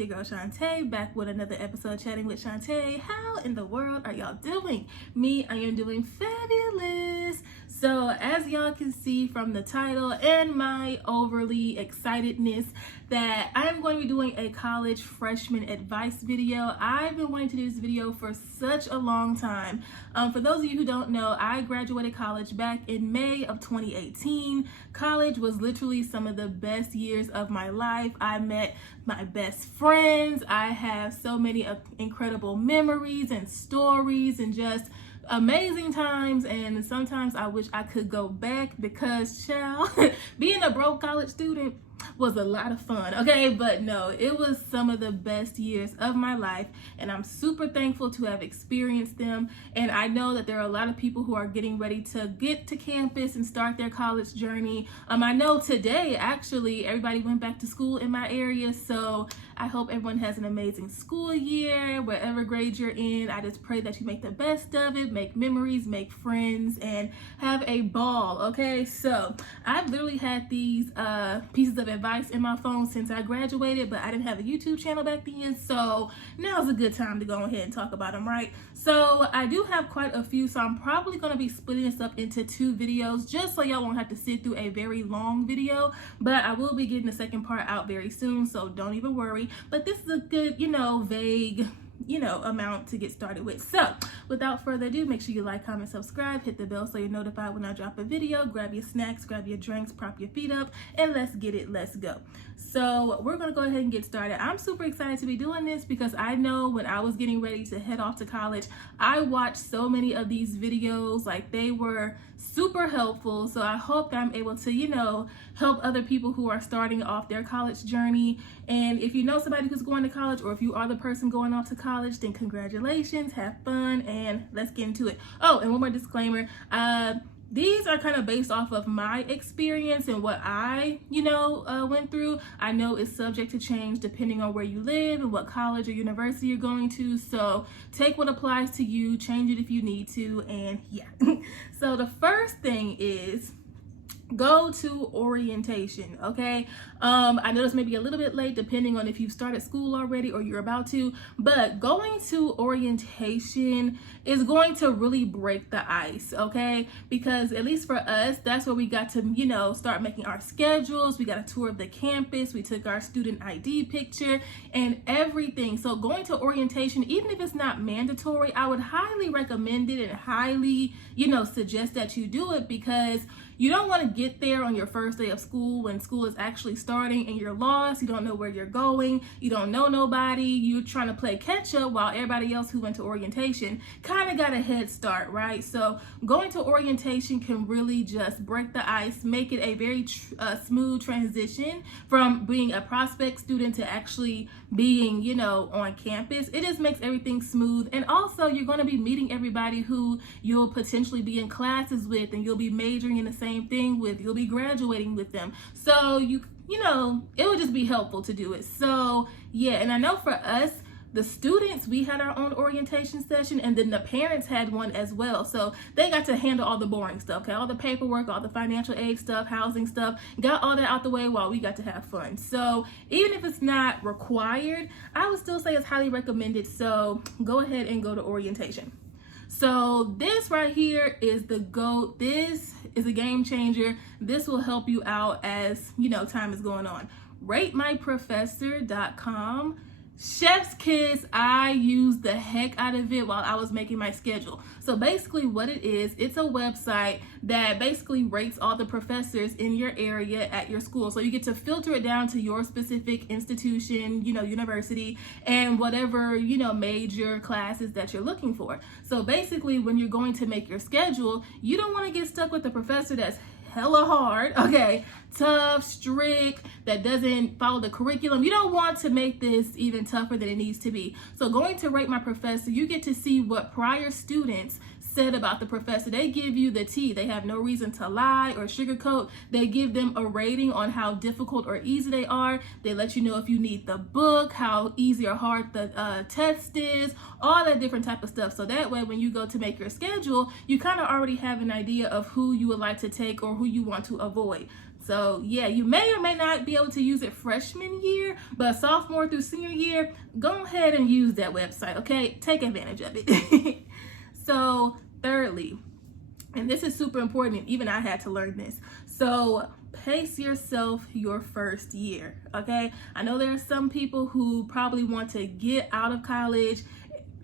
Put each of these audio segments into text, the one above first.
your girl Chanté, back with another episode chatting with Chanté. How in the world are y'all doing? Me, I am doing fabulous. So as y'all can see from the title and my overly excitedness that I'm going to be doing a college freshman advice video. I've been wanting to do this video for such a long time. For those of you who don't know, I graduated college back in May of 2018. College was literally some of the best years of my life. I met my best friends. I have so many incredible memories and stories and just amazing times, and sometimes I wish I could go back because child, being a broke college student was a lot of fun, okay? But no, it was some of the best years of my life, and I'm super thankful to have experienced them. And I know that there are a lot of people who are getting ready to get to campus and start their college journey. I know today actually everybody went back to school in my area, so I hope everyone has an amazing school year, whatever grade you're in. I just pray that you make the best of it, make memories, make friends, and have a ball, okay? So I've literally had these pieces of advice in my phone since I graduated, but I didn't have a YouTube channel back then, so now's a good time to go ahead and talk about them, right? So I do have quite a few, so I'm probably going to be splitting this up into 2 videos just so y'all won't have to sit through a very long video, but I will be getting the second part out very soon, so don't even worry. But this is a good, vague, amount to get started with. So without further ado, make sure you like, comment, subscribe, hit the bell so you're notified when I drop a video. Grab your snacks, grab your drinks, prop your feet up, and let's get it, let's go. So we're gonna go ahead and get started. I'm super excited to be doing this because I know when I was getting ready to head off to college, I watched so many of these videos, like they were super helpful. So I hope that I'm able to, help other people who are starting off their college journey. And if you know somebody who's going to college, or if you are the person going off to college, then congratulations, have fun, and let's get into it. Oh, and one more disclaimer. These are kind of based off of my experience and what I, went through. I know it's subject to change depending on where you live and what college or university you're going to. So take what applies to you, change it if you need to, and yeah. So the first thing is go to orientation, okay? I know this may be a little bit late depending on if you've started school already or you're about to, but going to orientation is going to really break the ice, okay? Because at least for us, that's where we got to, start making our schedules. We got a tour of the campus. We took our student ID picture and everything. So going to orientation, even if it's not mandatory, I would highly recommend it and highly, suggest that you do it, because you don't want to get there on your first day of school when school is actually starting and you're lost. You don't know where you're going. You don't know nobody. You're trying to play catch up while everybody else who went to orientation kind of got a head start, right? So going to orientation can really just break the ice, make it a very smooth transition from being a prospect student to actually being, on campus. It just makes everything smooth. And also you're going to be meeting everybody who you'll potentially be in classes with, and you'll be majoring in the same thing with, you'll be graduating with them. So it would just be helpful to do it. So yeah, and I know for us, the students, we had our own orientation session, and then the parents had one as well. So they got to handle all the boring stuff, okay? All the paperwork, all the financial aid stuff, housing stuff, got all that out the way while we got to have fun. So even if it's not required, I would still say it's highly recommended. So go ahead and go to orientation. So this right here is the GOAT. This is a game changer. This will help you out as, time is going on. RateMyProfessor.com. Chef's Kiss, I used the heck out of it while I was making my schedule. So basically what it is, it's a website that basically rates all the professors in your area at your school. So you get to filter it down to your specific institution, university, and whatever, major classes that you're looking for. So basically when you're going to make your schedule, you don't want to get stuck with the professor that's hella hard, okay, tough, strict, that doesn't follow the curriculum. You don't want to make this even tougher than it needs to be. So going to Rate My Professor, you get to see what prior students said about the professor. They give you the tea. They have no reason to lie or sugarcoat. They give them a rating on how difficult or easy they are. They let you know if you need the book, how easy or hard the test is, all that different type of stuff. So that way, when you go to make your schedule, you kind of already have an idea of who you would like to take or who you want to avoid. So yeah, you may or may not be able to use it freshman year, but sophomore through senior year, go ahead and use that website, okay? Take advantage of it. So thirdly, and this is super important, even I had to learn this. So pace yourself your first year, okay? I know there are some people who probably want to get out of college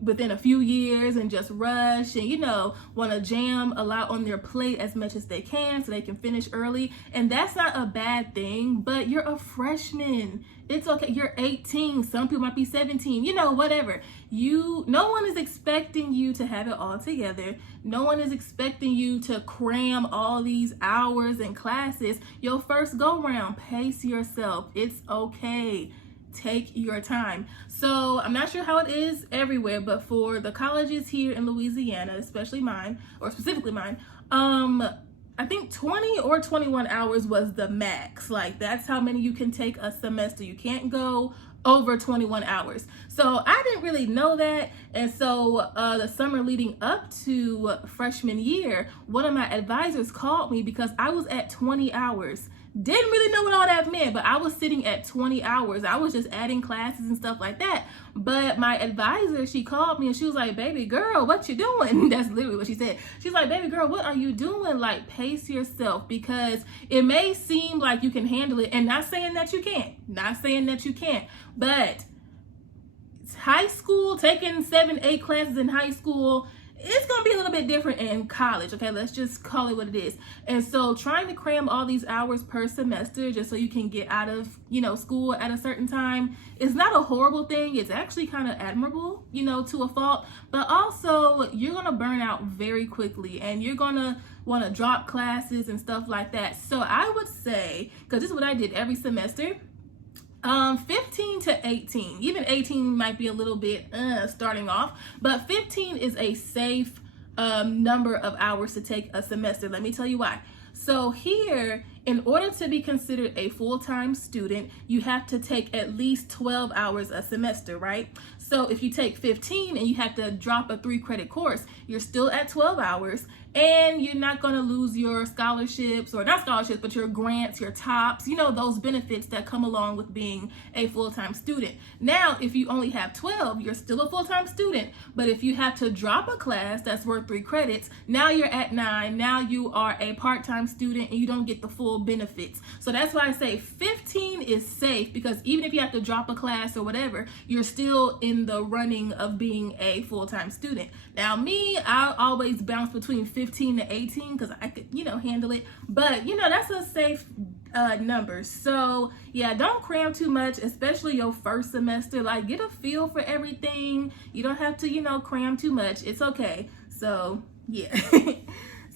within a few years and just rush and, you know, want to jam a lot on their plate as much as they can so they can finish early. And that's not a bad thing, but you're a freshman. It's okay. You're 18. Some people might be 17, you know, whatever. No one is expecting you to have it all together. No one is expecting you to cram all these hours and classes. Your first go round, pace yourself. It's okay. Take your time. So I'm not sure how it is everywhere, but for the colleges here in Louisiana, especially mine, or specifically mine, I think 20 or 21 hours was the max. Like, that's how many you can take a semester. You can't go over 21 hours. So I didn't really know that. And so the summer leading up to freshman year, one of my advisors called me because I was at 20 hours. Didn't really know what all that meant, but I was sitting at 20 hours. I was just adding classes and stuff like that. But my advisor, she called me and she was like, baby girl, what you doing? That's literally what she said. She's like, baby girl, what are you doing? Like, pace yourself, because it may seem like you can handle it. And not saying that you can't, but high school, taking 7, 8 classes in high school, it's going to be a little bit different in college, okay? Let's just call it what it is. And so trying to cram all these hours per semester just so you can get out of, you know, school at a certain time is not a horrible thing. It's actually kind of admirable, you know, to a fault. But also, you're going to burn out very quickly and you're going to want to drop classes and stuff like that. So I would say, because this is what I did every semester, 15 to 18, even 18 might be a little bit starting off, but 15 is a safe number of hours to take a semester. Let me tell you why. So here, in order to be considered a full-time student, you have to take at least 12 hours a semester, right? So if you take 15 and you have to drop a 3-credit course, you're still at 12 hours and you're not going to lose your scholarships, or not scholarships, but your grants, your TOPS, you know, those benefits that come along with being a full-time student. Now, if you only have 12, you're still a full-time student, but if you have to drop a class that's worth 3 credits, now you're at 9, now you are a part-time student and you don't get the full benefits. So that's why I say 15 is safe, because even if you have to drop a class or whatever, you're still in the running of being a full-time student. Now me, I always bounce between 15 to 18 because I could, you know, handle it. But, you know, that's a safe number. So yeah, don't cram too much, especially your first semester. Like, get a feel for everything. You don't have to, you know, cram too much. It's okay. So yeah.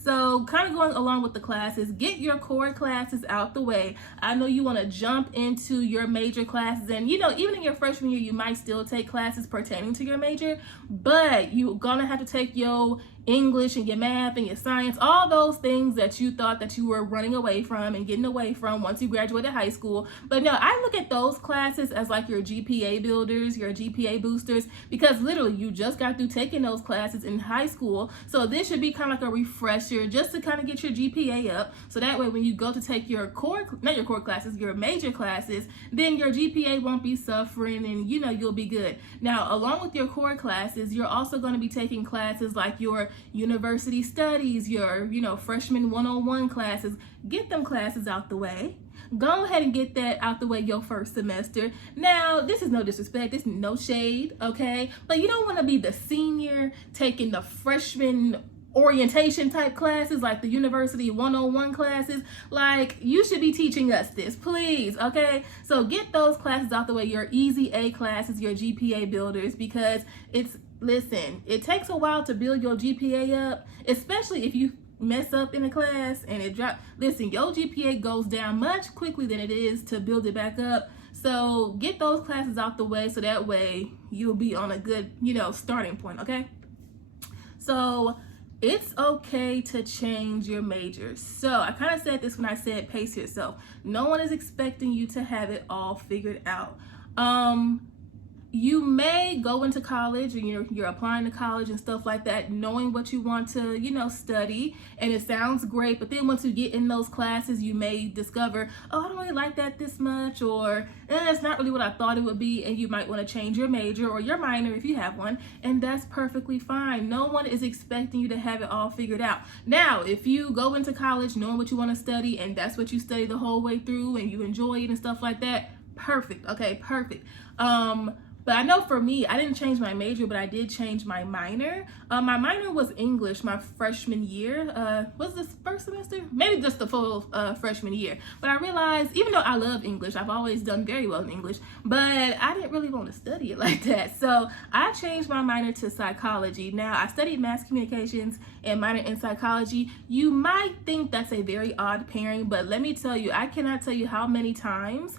So kind of going along with the classes, get your core classes out the way. I know you want to jump into your major classes, and you know, even in your freshman year, you might still take classes pertaining to your major, but you're gonna have to take your English and your math and your science, all those things that you thought that you were running away from and getting away from once you graduated high school. But no, I look at those classes as like your GPA builders, your GPA boosters, because literally you just got through taking those classes in high school. So this should be kind of like a refresher just to kind of get your GPA up. So that way when you go to take your your major classes, then your GPA won't be suffering and, you know, you'll be good. Now, along with your core classes, you're also going to be taking classes like your university studies, your, you know, freshman 101 classes. Get them classes out the way. Go ahead and get that out the way your first semester. Now, this is no disrespect, this is no shade, okay? But you don't want to be the senior taking the freshman orientation type classes, like the university 101 classes. Like, you should be teaching us this, please, okay? So get those classes out the way, your easy A classes, your GPA builders, because listen, it takes a while to build your GPA up, especially if you mess up in a class and it drops. Listen, your GPA goes down much quickly than it is to build it back up. So get those classes out the way so that way you'll be on a good, you know, starting point, okay? So it's okay to change your major. So I kind of said this when I said pace yourself. No one is expecting you to have it all figured out. You may go into college and you're applying to college and stuff like that, knowing what you want to, study, and it sounds great. But then once you get in those classes, you may discover, oh, I don't really like that this much, or it's not really what I thought it would be, and you might want to change your major or your minor if you have one, and that's perfectly fine. No one is expecting you to have it all figured out. Now, if you go into college knowing what you want to study and that's what you study the whole way through and you enjoy it and stuff like that, perfect. Okay, perfect. But I know for me, I didn't change my major, but I did change my minor. My minor was English my freshman year. Was this first semester? Maybe just the full freshman year. But I realized, even though I love English, I've always done very well in English, but I didn't really want to study it like that. So I changed my minor to psychology. Now, I studied mass communications and minor in psychology. You might think that's a very odd pairing, but let me tell you, I cannot tell you how many times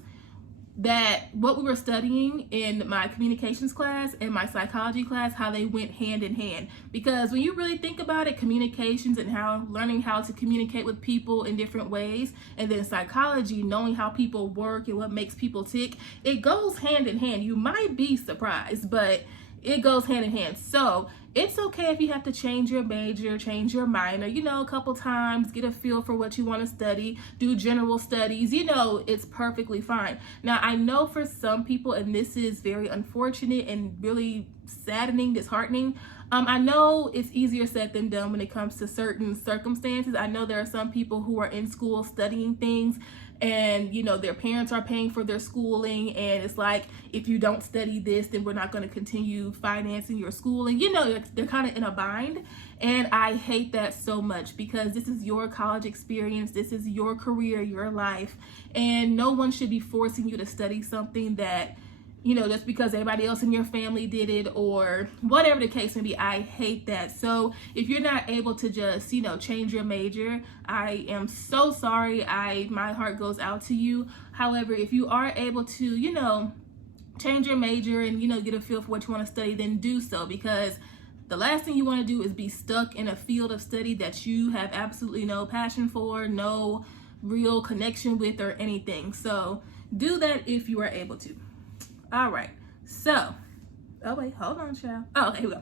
that what we were studying in my communications class and my psychology class, how they went hand in hand. Because when you really think about it, communications and learning how to communicate with people in different ways, and then psychology, knowing how people work and what makes people tick, it goes hand in hand. You might be surprised, but it goes hand in hand. So it's okay if you have to change your major, change your minor, a couple times, get a feel for what you want to study, do general studies, it's perfectly fine. Now, I know for some people, and this is very unfortunate and really saddening, disheartening, I know it's easier said than done when it comes to certain circumstances. I know there are some people who are in school studying things, and their parents are paying for their schooling, and it's like, if you don't study this, then we're not going to continue financing your schooling. They're kind of in a bind, and I hate that so much, because this is your college experience, this is your career, your life, and no one should be forcing you to study something that just because everybody else in your family did it, or whatever the case may be. I hate that. So if you're not able to just, change your major, I am so sorry. My heart goes out to you. However, if you are able to, change your major and, get a feel for what you want to study, then do so, because the last thing you want to do is be stuck in a field of study that you have absolutely no passion for, no real connection with, or anything. So do that if you are able to. All right, so, oh wait, hold on, child. Oh, okay, here we go.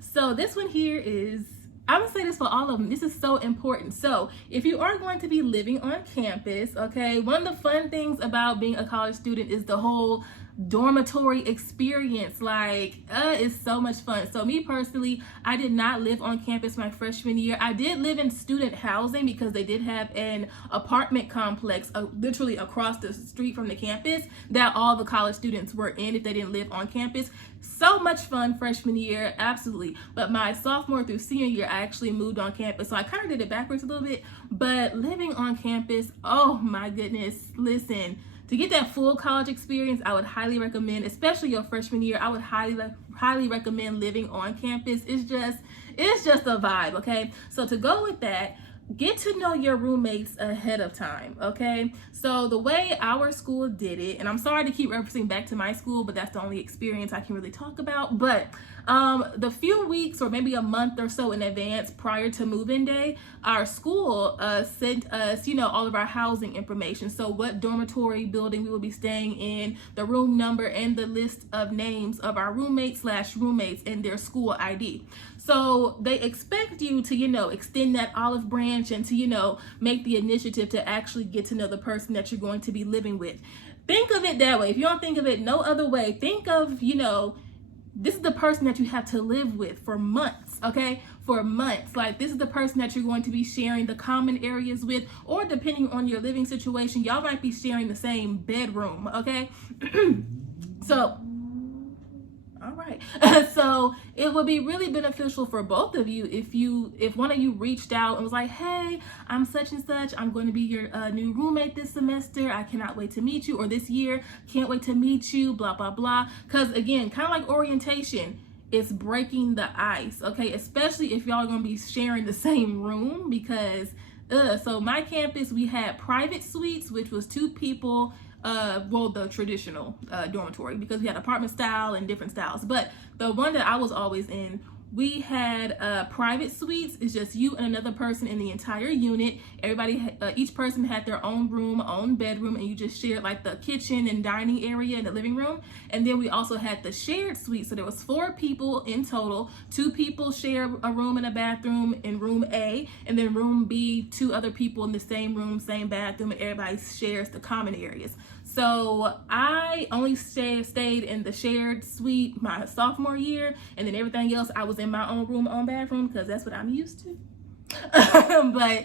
So this one here is, I'm gonna say this for all of them. This is so important. So if you are going to be living on campus, okay, one of the fun things about being a college student is the whole dormitory experience. It's so much fun. So me personally, I did not live on campus my freshman year. I did live in student housing because they did have an apartment complex literally across the street from the campus that all the college students were in if they didn't live on campus. So much fun freshman year, absolutely. But my sophomore through senior year, I actually moved on campus, so I kind of did it backwards a little bit. But living on campus, oh my goodness, listen, to get that full college experience, I would highly recommend, especially your freshman year, I would highly recommend living on campus. It's just a vibe, okay? So to go with that, get to know your roommates ahead of time, okay? So the way our school did it, and I'm sorry to keep referencing back to my school, but that's the only experience I can really talk about, but the few weeks or maybe a month or so in advance prior to move-in day, our school sent us, all of our housing information. So what dormitory building we will be staying in, the room number, and the list of names of our roommates and their school ID. So they expect you to, extend that olive branch and to, make the initiative to actually get to know the person that you're going to be living with. Think of it that way. If you don't think of it no other way, think of, this is the person that you have to live with for months, okay? For months. This is the person that you're going to be sharing the common areas with, or depending on your living situation, y'all might be sharing the same bedroom, okay? So, all right. So it would be really beneficial for both of you if one of you reached out and was like, hey, I'm such and such, I'm going to be your new roommate this semester, I cannot wait to meet you, or this year, can't wait to meet you, blah, blah, blah. Because again, kind of like orientation, it's breaking the ice, okay? Especially if y'all are going to be sharing the same room, because so my campus, we had private suites, which was 2 people, the traditional dormitory, because we had apartment style and different styles. But the one that I was always in We had private suites. It's just you and another person in the entire unit. Everybody, each person had their own room, own bedroom, and you just shared like the kitchen and dining area and the living room. And then we also had the shared suite. So there was 4 people in total. 2 people share a room and a bathroom in room A, and then room B, 2 other people in the same room, same bathroom, and everybody shares the common areas. So I only stayed in the shared suite my sophomore year, and then everything else I was in my own room, own bathroom, because that's what I'm used to. But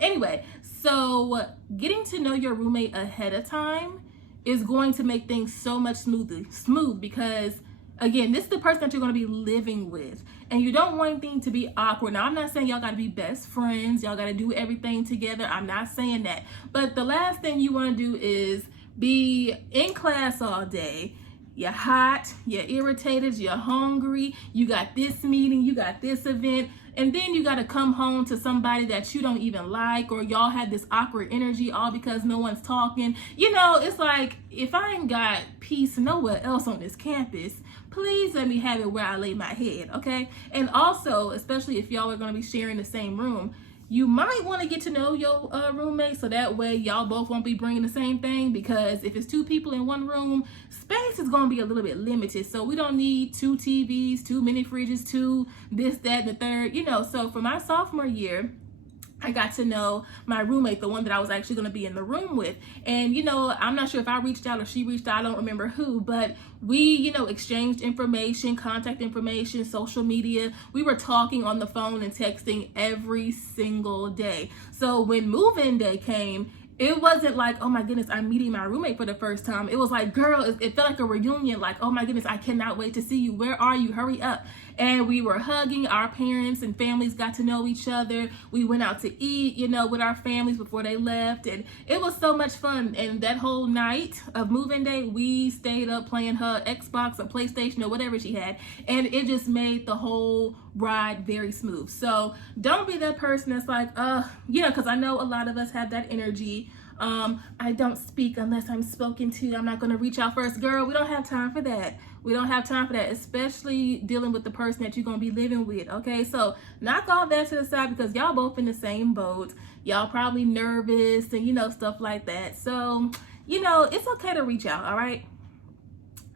anyway, so getting to know your roommate ahead of time is going to make things so much smooth because, again, this is the person that you're going to be living with, and you don't want anything to be awkward. Now, I'm not saying y'all got to be best friends, y'all got to do everything together. I'm not saying that, but the last thing you want to do is be in class all day. You're hot, you're irritated, you're hungry, you got this meeting, you got this event, and then you got to come home to somebody that you don't even like, or y'all have this awkward energy all because no one's talking. You know, it's like, if I ain't got peace nowhere else on this campus, please let me have it where I lay my head, okay? And also, especially if y'all are going to be sharing the same room, you might want to get to know your roommate, so that way y'all both won't be bringing the same thing, because if it's 2 people in one room, space is going to be a little bit limited. So we don't need 2 TVs, 2 mini fridges, 2 this, that, and the third, you know. So for my sophomore year, I got to know my roommate, the one that I was actually going to be in the room with. And, you know, I'm not sure if I reached out or she reached out. I don't remember who, but we, you know, exchanged information, contact information, social media. We were talking on the phone and texting every single day. So when move-in day came, it wasn't like, oh my goodness, I'm meeting my roommate for the first time. It was like, girl, it felt like a reunion. Like, oh my goodness, I cannot wait to see you. Where are you? Hurry up. And we were hugging. Our parents and families got to know each other. We went out to eat, you know, with our families before they left. And it was so much fun. And that whole night of move-in day, we stayed up playing her Xbox or PlayStation or whatever she had. And it just made the whole ride very smooth. So don't be that person that's like, you know, because I know a lot of us have that energy. I don't speak unless I'm spoken to. I'm not going to reach out first. Girl, we don't have time for that. We don't have time for that, especially dealing with the person that you're going to be living with, okay? So knock all that to the side, because y'all both in the same boat. Y'all probably nervous and, you know, stuff like that. So, you know, it's okay to reach out, all right?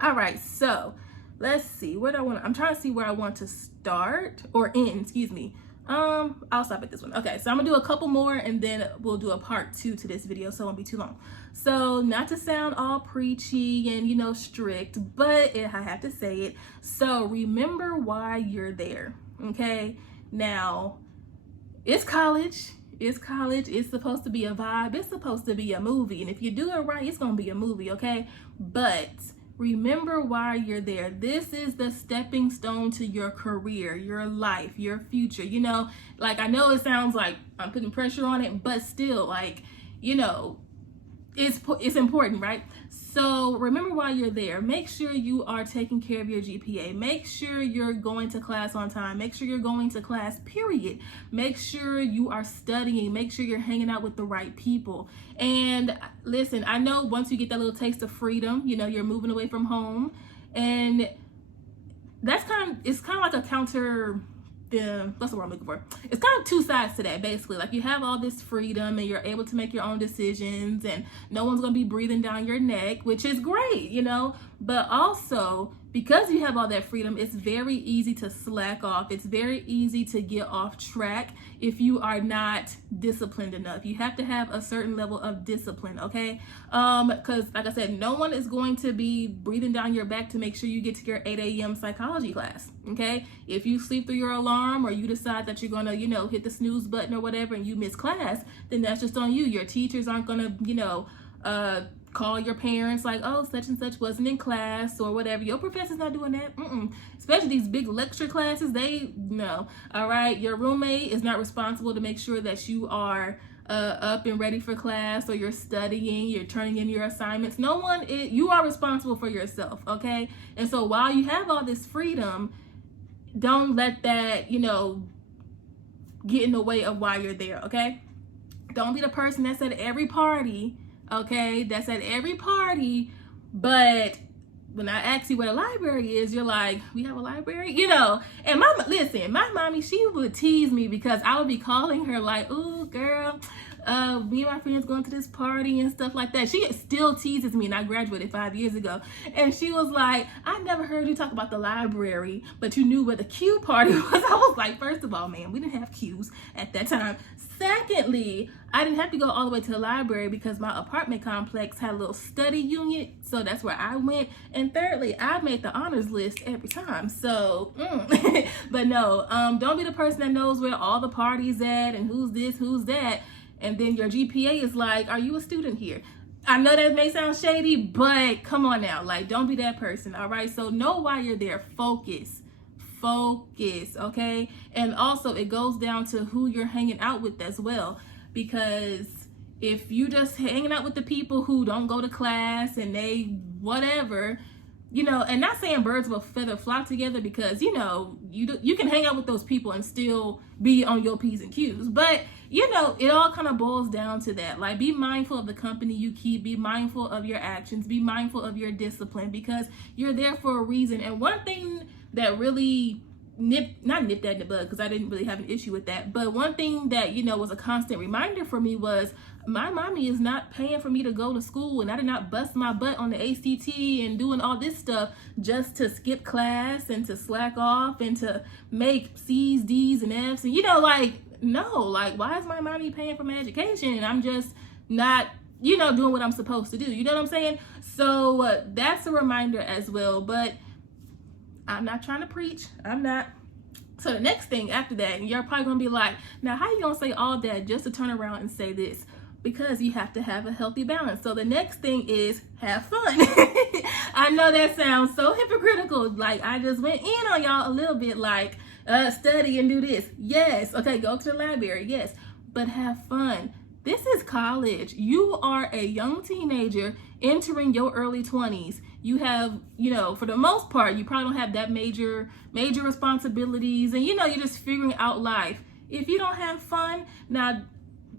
All right, so let's see. I'm trying to see where I want to start or end, excuse me. I'll stop at this one. Okay, so I'm gonna do a couple more and then we'll do a part 2 to this video, so it won't be too long. So not to sound all preachy and, you know, strict, but I have to say it. So remember why you're there, okay? Now, it's college. It's college. It's supposed to be a vibe. It's supposed to be a movie. And if you do it right, it's gonna be a movie, okay? But remember why you're there. This is the stepping stone to your career, your life, your future. You know, like, I know it sounds like I'm putting pressure on it, but still, like, you know, it's important, right? So remember why you're there. Make sure you are taking care of your GPA. Make sure you're going to class on time. Make sure you're going to class, period. Make sure you are studying. Make sure you're hanging out with the right people. And listen, I know once you get that little taste of freedom, you know, you're moving away from home, and it's kind of like a counter. That's the word I'm looking for. It's kind of 2 sides to that, basically. Like, you have all this freedom and you're able to make your own decisions, and no one's going to be breathing down your neck, which is great, you know. But also, because you have all that freedom, it's very easy to slack off. It's very easy to get off track if you are not disciplined enough. You have to have a certain level of discipline, okay? Because like I said, no one is going to be breathing down your back to make sure you get to your 8 a.m. psychology class, okay? If you sleep through your alarm, or you decide that you're gonna, you know, hit the snooze button or whatever, and you miss class, then that's just on you. Your teachers aren't gonna, you know, call your parents like, oh, such and such wasn't in class or whatever. Your professor's not doing that. Especially these big lecture classes, they know. All right, your roommate is not responsible to make sure that you are up and ready for class, or you're studying, you're turning in your assignments. No one is. You are responsible for yourself, okay? And so while you have all this freedom, don't let that, you know, get in the way of why you're there, okay? Don't be the person that's at every party, okay? That's at every party, but when I ask you where the library is, you're like, we have a library, And my mommy, she would tease me because I would be calling her like, ooh, girl, me and my friends going to this party and stuff like that. She still teases me, and I graduated 5 years ago. And she was like, I never heard you talk about the library, but you knew where the Q party was. I was like, first of all, man, we didn't have Qs at that time. Secondly, I didn't have to go all the way to the library because my apartment complex had a little study unit, so that's where I went. And thirdly, I made the honors list every time. So, but no, don't be the person that knows where all the parties at and who's this, who's that, and then your GPA is like, are you a student here? I know that may sound shady, but come on now, like, don't be that person, all right? So know why you're there. Focus, okay? And also, it goes down to who you're hanging out with as well, because if you just hanging out with the people who don't go to class and they whatever, and not saying birds of a feather flock together, because you can hang out with those people and still be on your P's and Q's, but it all kind of boils down to that. Like, be mindful of the company you keep, be mindful of your actions, be mindful of your discipline, because you're there for a reason. And one thing that really not nipped that in the bud, because I didn't really have an issue with that, but one thing that was a constant reminder for me was my mommy is not paying for me to go to school, and I did not bust my butt on the ACT and doing all this stuff just to skip class and to slack off and to make C's, D's, and F's, and no, like, why is my mommy paying for my education and I'm just not doing what I'm supposed to do? You know what I'm saying? So that's a reminder as well. But I'm not trying to preach. I'm not. So the next thing after that, and you're probably gonna be like, now how you gonna say all that just to turn around and say this? Because you have to have a healthy balance. So the next thing is have fun. I know that sounds so hypocritical. Like, I just went in on y'all a little bit, like, study and do this. Yes. Okay, go to the library. Yes. But have fun. This is college. You are a young teenager entering your early 20s. You have, for the most part, you probably don't have that major responsibilities, and you're just figuring out life. If you don't have fun, now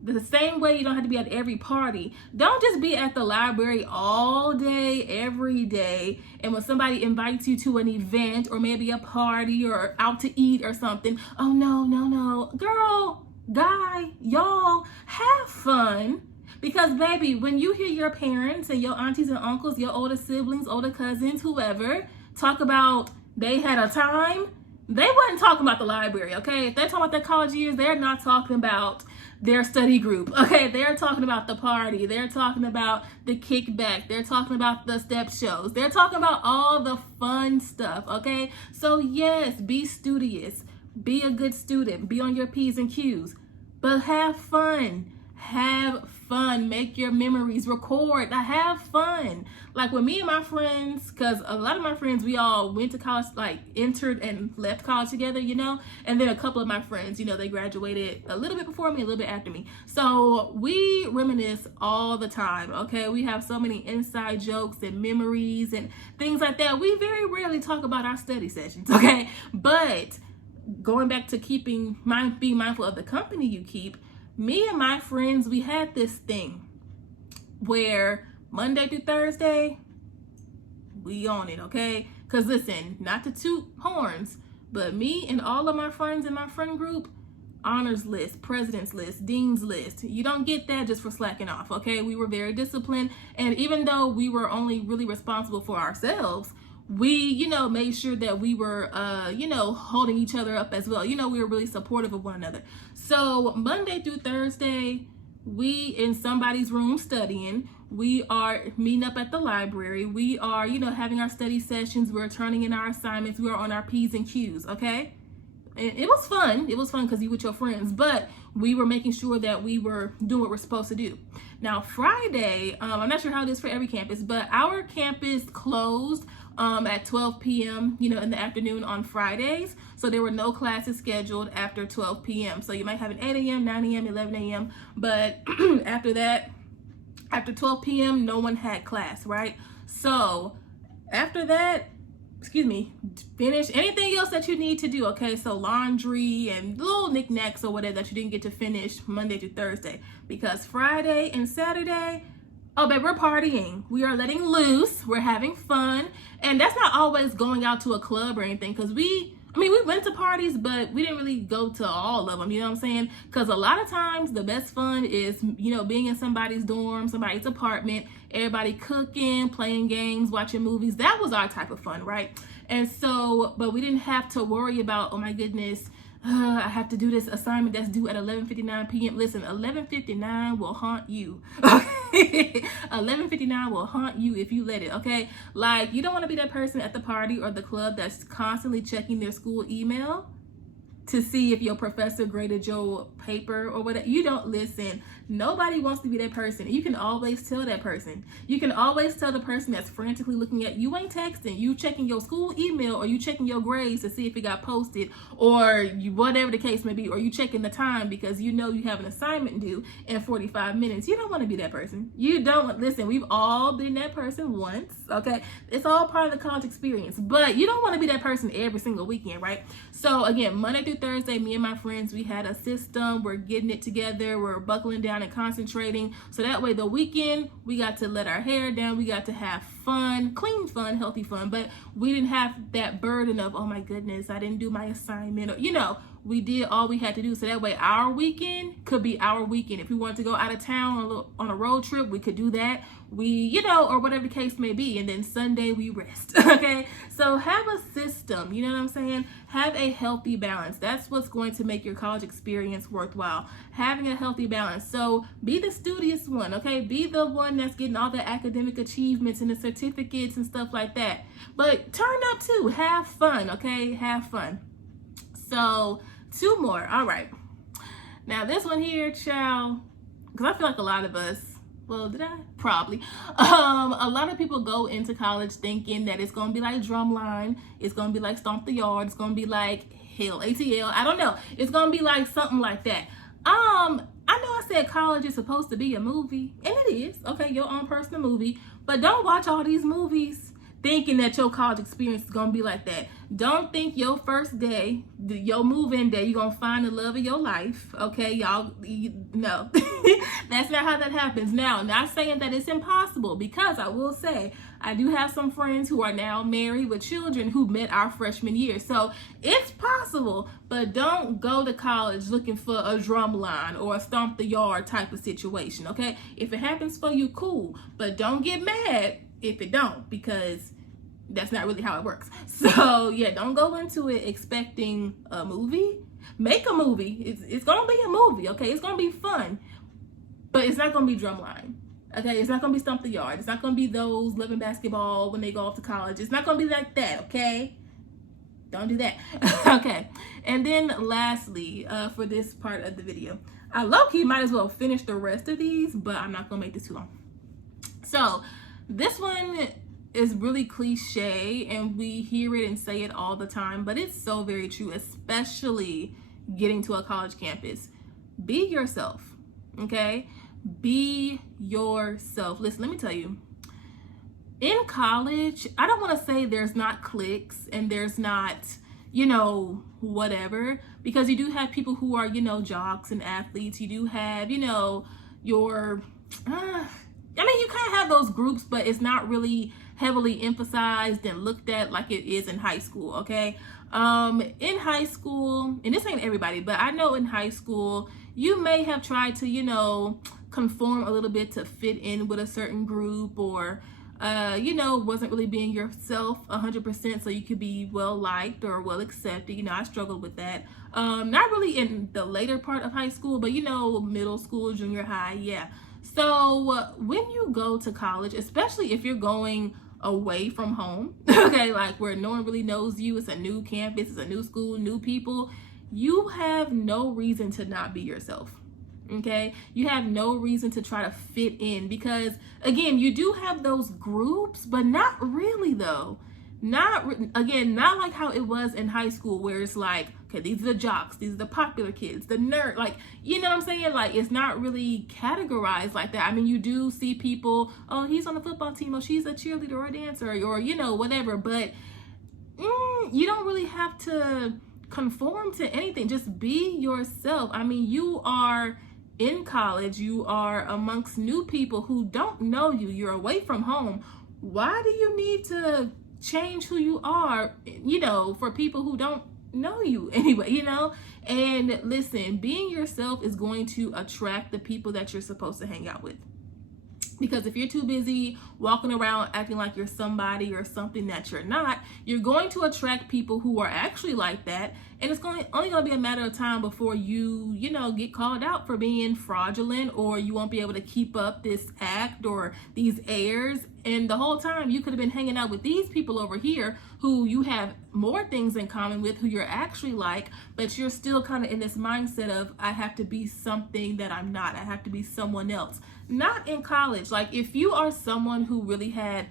the same way you don't have to be at every party, don't just be at the library all day, every day, and when somebody invites you to an event or maybe a party or out to eat or something, oh no, girl, guy, y'all, have fun. Because baby, when you hear your parents and your aunties and uncles, your older siblings, older cousins, whoever, talk about they had a time, they wasn't talking about the library, okay? If they're talking about their college years, they're not talking about their study group, okay? They're talking about the party. They're talking about the kickback. They're talking about the step shows. They're talking about all the fun stuff, okay? So yes, be studious. Be a good student. Be on your P's and Q's. But have fun. Have fun. Make your memories. Record. Have fun. Like with me and my friends, because a lot of my friends, we all went to college, like entered and left college together, and then a couple of my friends, they graduated a little bit before me, a little bit after me. So we reminisce all the time, okay? We have so many inside jokes and memories and things like that. We very rarely talk about our study sessions, okay? But going back to being mindful of the company you keep, me and my friends, we had this thing where Monday through Thursday, we on it, okay? Because listen, not to toot horns, but me and all of my friends in my friend group, honors list, president's list, dean's list. You don't get that just for slacking off, okay? We were very disciplined, and even though we were only really responsible for ourselves, we, made sure that we were, holding each other up as well. We were really supportive of one another. So Monday through Thursday, we in somebody's room studying. We are meeting up at the library. We are, having our study sessions. We're turning in our assignments. We are on our P's and Q's, okay? And it was fun. It was fun because you with your friends, but we were making sure that we were doing what we're supposed to do. Now, Friday, I'm not sure how it is for every campus, but our campus closed at 12 p.m., in the afternoon on Fridays. So there were no classes scheduled after 12 p.m. So you might have an 8 a.m., 9 a.m., 11 a.m. But after that, after 12 p.m., no one had class, right? So after that, finish anything else that you need to do, okay? So laundry and little knickknacks or whatever that you didn't get to finish Monday through Thursday. Because Friday and Saturday, Oh, babe, we're partying. We are letting loose. We're having fun. And that's not always going out to a club or anything, because we went to parties, but we didn't really go to all of them, you know what I'm saying? Because a lot of times the best fun is, being in somebody's dorm, somebody's apartment, everybody cooking, playing games, watching movies. That was our type of fun, right? And so, but we didn't have to worry about, oh my goodness, I have to do this assignment that's due at 11:59 p.m. Listen, 11:59 will haunt you. 11:59 will haunt you if you let it, okay? Like, you don't want to be that person at the party or the club that's constantly checking their school email to see if your professor graded your paper or whatever. You don't listen. Nobody wants to be that person. You can always tell that person. You can always tell the person that's frantically looking at you ain't texting. You checking your school email, or you checking your grades to see if it got posted, or whatever the case may be, or you checking the time because you know you have an assignment due in 45 minutes. You don't want to be that person. You don't listen. We've all been that person once, okay? It's all part of the college experience, but you don't want to be that person every single weekend, right? So again, Monday through Thursday, me and my friends, we had a system. We're getting it together. We're buckling down and concentrating. So that way the weekend, we got to let our hair down. We got to have fun, clean fun, healthy fun. But we didn't have that burden of, oh my goodness, I didn't do my assignment. Or, we did all we had to do. So that way our weekend could be our weekend. If we wanted to go out of town on a road trip, we could do that. Or whatever the case may be. And then Sunday we rest, okay? So have a system, you know what I'm saying? Have a healthy balance. That's what's going to make your college experience worthwhile. Having a healthy balance. So be the studious one, okay? Be the one that's getting all the academic achievements and the certificates and stuff like that. But turn up too. Have fun, okay? Have fun. So 2 more. All right. Now this one here, child, because I feel like a lot of us, well, did I? Probably. A lot of people go into college thinking that it's going to be like Drumline. It's going to be like Stomp the Yard. It's going to be like Hell ATL. I don't know. It's going to be like something like that. I know I said college is supposed to be a movie, and it is. Okay, your own personal movie. But don't watch all these movies thinking that your college experience is going to be like that. Don't think your first day, your move-in day, you're going to find the love of your life. Okay, y'all, no. That's not how that happens. Now, not saying that it's impossible, because I will say, I do have some friends who are now married with children who met our freshman year. So it's possible, but don't go to college looking for a Drumline or a Stomp the Yard type of situation, okay? If it happens for you, cool. But don't get mad if it don't, because that's not really how it works. So yeah, don't go into it expecting a movie. Make a movie. It's gonna be a movie, okay? It's gonna be fun, but it's not gonna be Drumline, okay? It's not gonna be Stomp the Yard. It's not gonna be those Loving Basketball when they go off to college. It's not gonna be like that, okay? Don't do that. Okay. And then lastly, for this part of the video, I low-key might as well finish the rest of these, but I'm not gonna make this too long. So this one is really cliche, and we hear it and say it all the time, but it's so very true, especially getting to a college campus. Be yourself, okay? Be yourself. Listen, let me tell you, in college, I don't want to say there's not cliques and there's not, whatever, because you do have people who are, jocks and athletes. You do have, your, you kind of have those groups, but it's not really heavily emphasized and looked at like it is in high school, okay? In high school, and this ain't everybody, but I know in high school, you may have tried to, conform a little bit to fit in with a certain group, or, wasn't really being yourself 100% so you could be well-liked or well-accepted. I struggled with that. Not really in the later part of high school, but, middle school, junior high, yeah. So when you go to college, especially if you're going away from home, okay, like where no one really knows you, it's a new campus, it's a new school, new people, you have no reason to not be yourself, okay? You have no reason to try to fit in, because again, you do have those groups, but not really though. Not like how it was in high school, where it's like, okay, these are the jocks, these are the popular kids, the nerd, like, you know what I'm saying? Like, it's not really categorized like that. I mean, you do see people, oh, he's on the football team, or she's a cheerleader or a dancer, or whatever, but you don't really have to conform to anything. Just be yourself. I mean, you are in college, you are amongst new people who don't know you, you're away from home. Why do you need to change who you are, for people who don't know you anyway, And listen, being yourself is going to attract the people that you're supposed to hang out with. Because if you're too busy walking around acting like you're somebody or something that you're not, you're going to attract people who are actually like that. And it's only going to be a matter of time before you get called out for being fraudulent, or you won't be able to keep up this act or these airs. And the whole time you could have been hanging out with these people over here who you have more things in common with, who you're actually like, but you're still kind of in this mindset of, I have to be something that I'm not. I have to be someone else. Not in college. Like, if you are someone who really had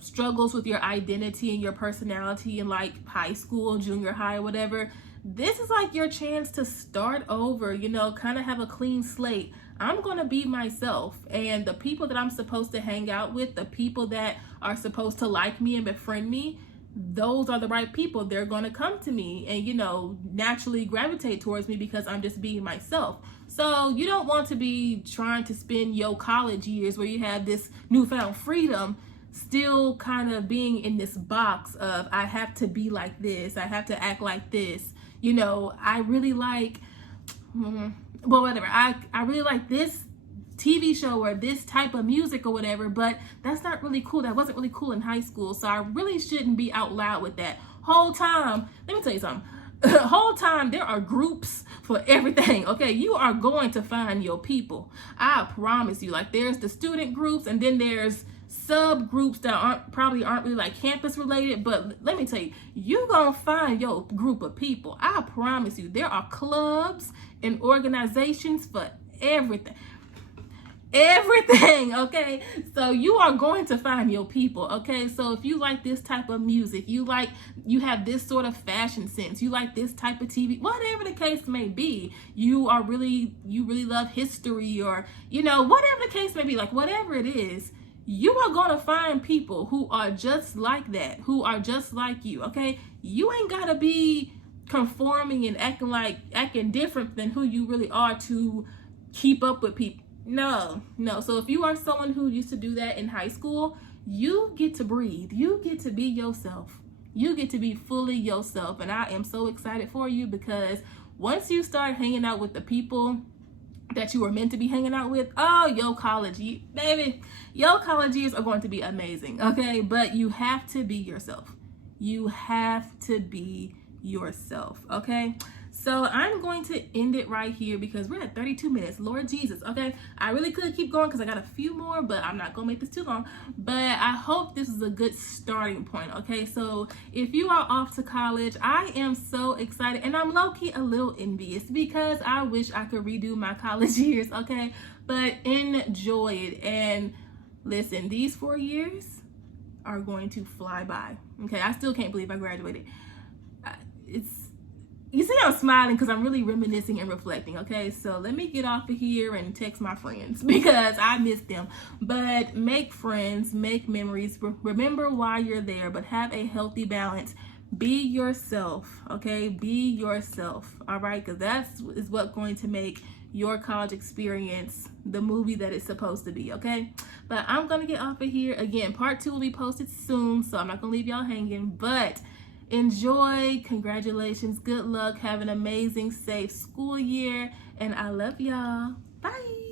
struggles with your identity and your personality in like high school, junior high, or whatever, this is like your chance to start over, kind of have a clean slate. I'm going to be myself, and the people that I'm supposed to hang out with, the people that are supposed to like me and befriend me, those are the right people. They're going to come to me and, naturally gravitate towards me because I'm just being myself. So you don't want to be trying to spend your college years where you have this newfound freedom still kind of being in this box of, I have to be like this, I have to act like this. I really like, whatever. I really like this TV show or this type of music or whatever, but that's not really cool. That wasn't really cool in high school. So I really shouldn't be out loud with that. Whole time, let me tell you something. Whole time there are groups for everything. Okay, you are going to find your people. I promise you. Like, there's the student groups, and then there's subgroups that probably aren't really like campus related, but let me tell you, you're gonna find your group of people. I promise you. There are clubs and organizations for everything, okay? So you are going to find your people, okay? So if you like this type of music, you have this sort of fashion sense, you like this type of TV, whatever the case may be, you really love history, or whatever the case may be, like whatever it is, you are going to find people who are just like that, who are just like you, okay? You ain't got to be conforming and acting different than who you really are to keep up with people. No. So if you are someone who used to do that in high school, you get to breathe. You get to be yourself. You get to be fully yourself. And I am so excited for you, because once you start hanging out with the people that you were meant to be hanging out with, your college years are going to be amazing, okay? But you have to be yourself. You have to be yourself, okay? So I'm going to end it right here because we're at 32 minutes. Lord Jesus, okay? I really could keep going because I got a few more, but I'm not going to make this too long. But I hope this is a good starting point, okay? So if you are off to college, I am so excited. And I'm low-key a little envious because I wish I could redo my college years, okay? But enjoy it. And listen, these 4 years are going to fly by, okay? I still can't believe I graduated. You see I'm smiling because I'm really reminiscing and reflecting, okay? So let me get off of here and text my friends because I miss them. But make friends, make memories. Remember why you're there, but have a healthy balance. Be yourself, okay? Be yourself, all right? Because that is what's going to make your college experience the movie that it's supposed to be, okay? But I'm going to get off of here. Again, part 2 will be posted soon, so I'm not going to leave y'all hanging. But enjoy, congratulations, good luck, have an amazing, safe school year, and I love y'all. Bye.